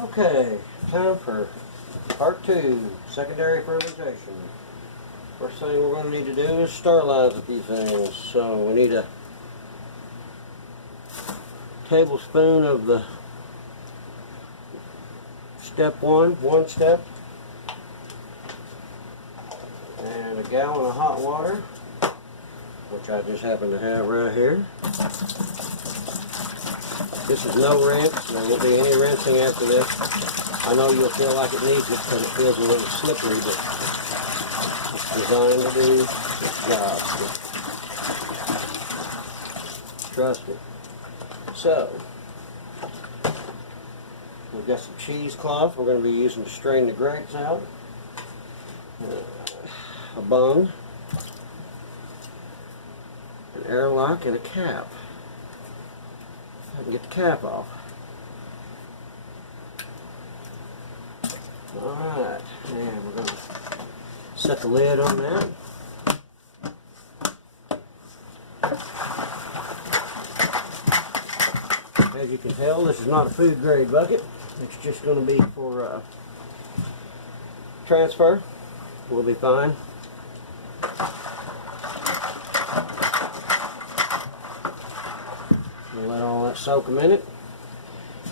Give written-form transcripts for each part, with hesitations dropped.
Okay, time for part 2, secondary fermentation. First thing we're going to need to do is sterilize a few things. So we need a tablespoon of the step one step, and a gallon of hot water, which I just happen to have right here. This is no rinse. There won't be any rinsing after this. I know you'll feel like it needs it because it feels a little slippery, but it's designed to do its job. Trust me. So, we've got some cheesecloth we're going to be using to strain the grapes out. A bung, an airlock, and a cap. I can get the cap off. Alright, and we're going to set the lid on that. As you can tell, this is not a food grade bucket. It's just going to be for transfer. We'll be fine. We'll let all that soak a minute.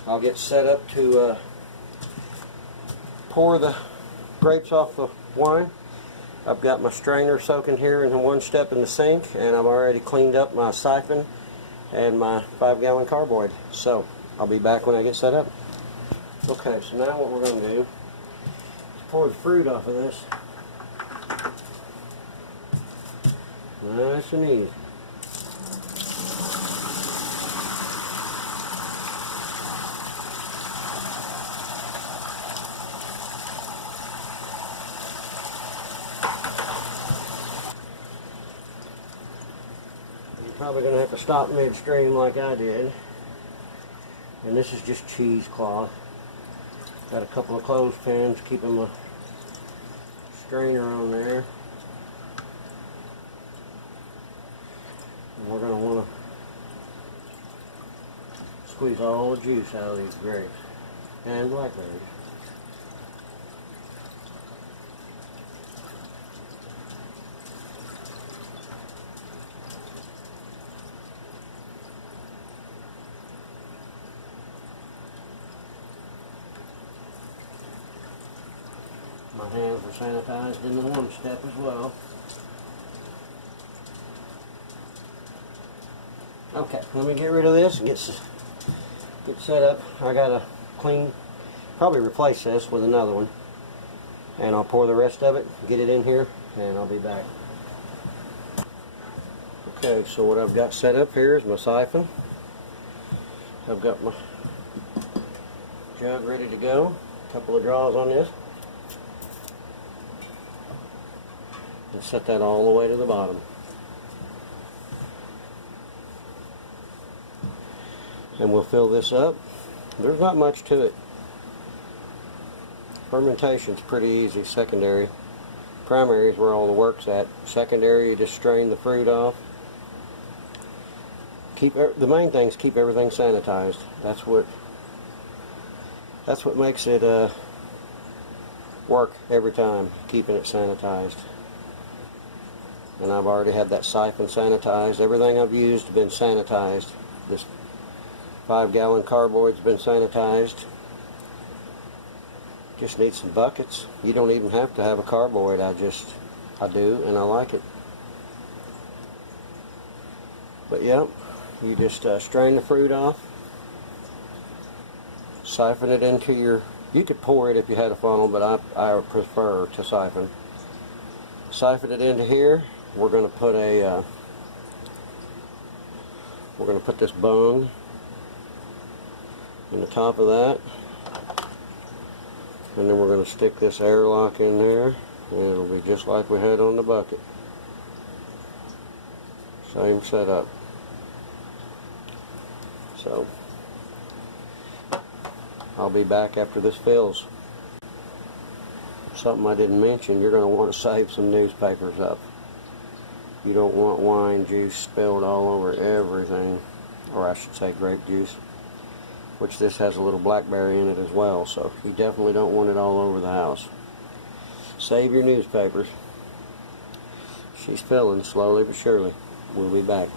I'll get set up to pour the grapes off the wine. I've got my strainer soaking here in one step in the sink, and I've already cleaned up my siphon and my 5-gallon carboy. So I'll be back when I get set up. Okay, so now what we're going to do is pour the fruit off of this. Nice and easy. You're probably going to have to stop midstream like I did. And this is just cheesecloth. Got a couple of clothespins keeping my strainer on there. And we're going to want to squeeze all the juice out of these grapes and blackberries. My hands are sanitized in the one step as well. Okay, let me get rid of this and get set up. I gotta clean, probably replace this with another one, and I'll pour the rest of it, get it in here, and I'll be back. Okay, so what I've got set up here is my siphon. I've got my jug ready to go. A couple of draws on this. And set that all the way to the bottom. And we'll fill this up. There's not much to it. Fermentation's pretty easy. Secondary. Primary is where all the work's at. Secondary, you just strain the fruit off. The main thing is keep everything sanitized. That's what makes it work every time, keeping it sanitized. And I've already had that siphon sanitized. Everything I've used has been sanitized. This 5-gallon carboy's been sanitized. Just need some buckets. You don't even have to have a carboy. I do, and I like it. But yeah, you just strain the fruit off, siphon it into your, you could pour it if you had a funnel, but I prefer to siphon. Siphon it into here. We're going to put this bung in the top of that, and then we're going to stick this airlock in there, and it'll be just like we had on the bucket. Same setup. So I'll be back after this fills. Something I didn't mention, you're going to want to save some newspapers up. You don't want wine juice spilled all over everything, or I should say grape juice. which this has a little blackberry in it as well, so you definitely don't want it all over the house. Save your newspapers. She's filling slowly but surely. We'll be back.